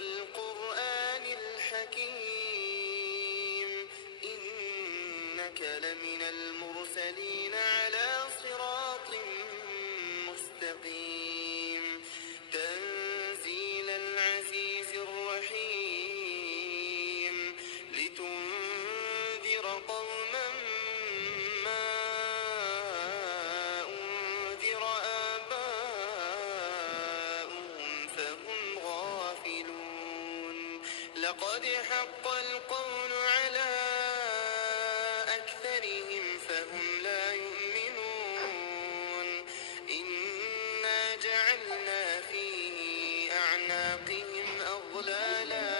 والقرآن الحكيم إنك لمن المرسلين على صراط مستقيم تنزيل العزيز الرحيم لتنذر قوما ما أنذر آباؤهم فهم غافلون لقد حق القول على أكثرهم فهم لا يؤمنون إنا جعلنا في أعناقهم أغلالا